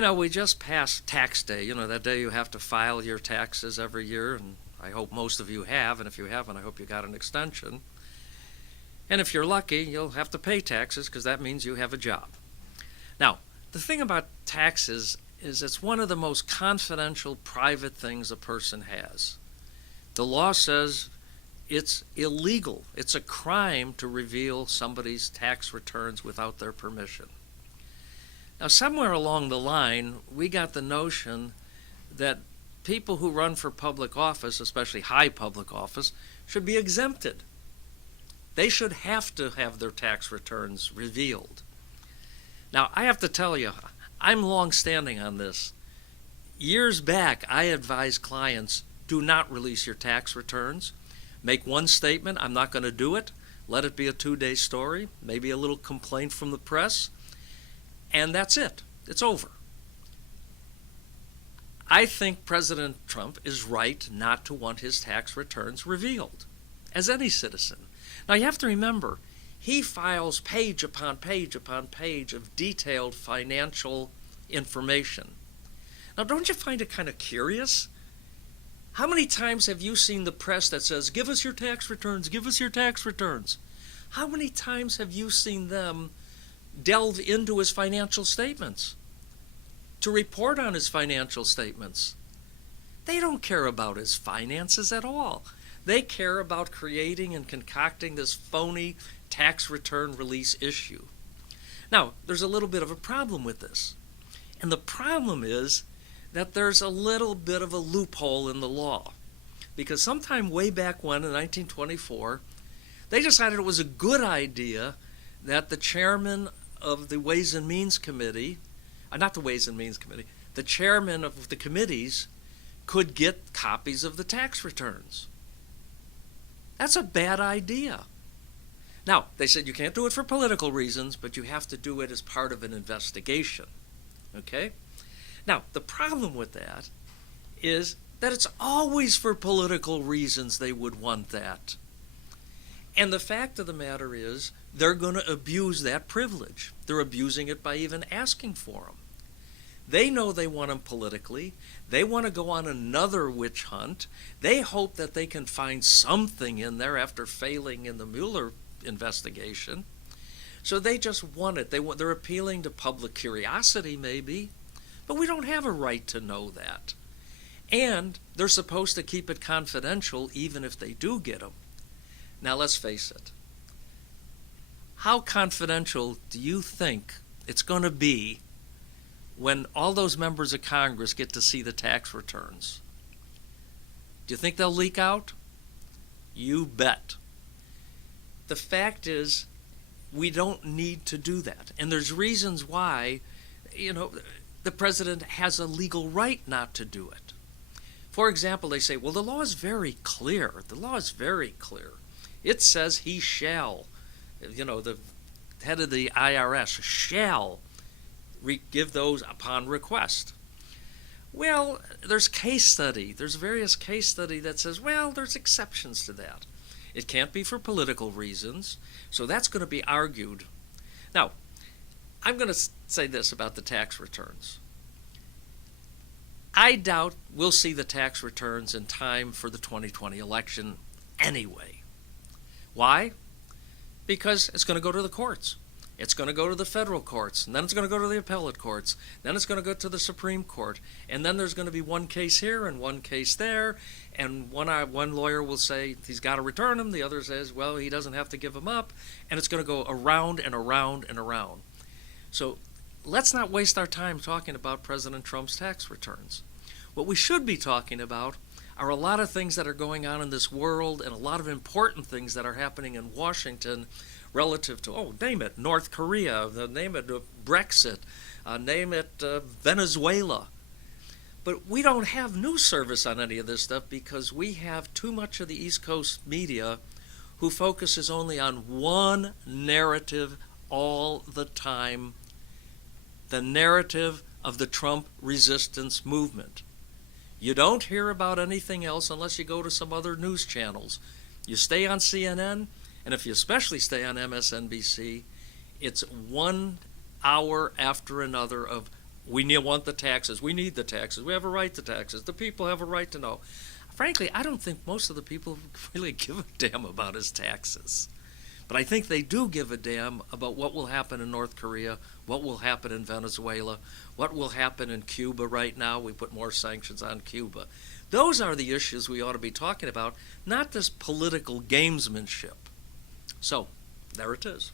We just passed tax day, that day you have to file your taxes every year, and I hope most of you have, and if you haven't, I hope you got an extension. And if you're lucky, you'll have to pay taxes because that means you have a job. Now, the thing about taxes is it's one of the most confidential, private things a person has. The law says it's illegal. It's a crime to reveal somebody's tax returns without their permission. Now, somewhere along the line, we got the notion that people who run for public office, especially high public office, should be exempted. They should have to have their tax returns revealed. Now, I have to tell you, I'm long-standing on this. Years back, I advised clients, do not release your tax returns. Make one statement, I'm not going to do it. Let it be a 2-day story, maybe a little complaint from the press, and that's it. It's over. I think President Trump is right not to want his tax returns revealed, as any citizen. Now, you have to remember, he files page upon page upon page of detailed financial information. Now, don't you find it kind of curious? How many times have you seen the press that says, give us your tax returns, give us your tax returns? How many times have you seen them delve into his financial statements, to report on his financial statements? They don't care about his finances at all. They care about creating and concocting this phony tax return release issue. Now, there's a little bit of a problem with this. And the problem is that there's a little bit of a loophole in the law. Because sometime way back when, in 1924, they decided it was a good idea that the chairman of the Ways and Means Committee, not the Ways and Means Committee, the chairman of the committees could get copies of the tax returns. That's a bad idea. Now, they said you can't do it for political reasons, but you have to do it as part of an investigation. Okay? Now, the problem with that is that it's always for political reasons they would want that. And the fact of the matter is, they're going to abuse that privilege. They're abusing it by even asking for them. They know they want them politically. They want to go on another witch hunt. They hope that they can find something in there after failing in the Mueller investigation. So they just want it. They're appealing to public curiosity, maybe, but we don't have a right to know that. And they're supposed to keep it confidential even if they do get them. Now, let's face it. How confidential do you think it's going to be when all those members of Congress get to see the tax returns? Do you think they'll leak out? You bet. The fact is, we don't need to do that. And there's reasons why, the president has a legal right not to do it. For example, they say, well, the law is very clear. The law is very clear. It says he shall, the head of the IRS shall give those upon request. Well, there's case study. There's various case study that says, well, there's exceptions to that. It can't be for political reasons, so that's going to be argued. Now, I'm going to say this about the tax returns. I doubt we'll see the tax returns in time for the 2020 election anyway. Why? Because it's going to go to the courts. It's going to go to the federal courts, and then it's going to go to the appellate courts. Then it's going to go to the Supreme Court, and then there's going to be one case here and one case there, and one lawyer will say he's got to return them. The other says, well, he doesn't have to give them up, and it's going to go around and around and around. So let's not waste our time talking about President Trump's tax returns. What we should be talking about are a lot of things that are going on in this world and a lot of important things that are happening in Washington relative to, name it, North Korea, name it Brexit, name it Venezuela. But we don't have news service on any of this stuff because we have too much of the East Coast media who focuses only on one narrative all the time, the narrative of the Trump resistance movement. You don't hear about anything else unless you go to some other news channels. You stay on CNN, and if you especially stay on MSNBC, it's 1 hour after another of want the taxes. We need the taxes. We have a right to taxes. The people have a right to know. Frankly, I don't think most of the people really give a damn about his taxes. But I think they do give a damn about what will happen in North Korea, what will happen in Venezuela, what will happen in Cuba right now. We put more sanctions on Cuba. Those are the issues we ought to be talking about, not this political gamesmanship. So, there it is.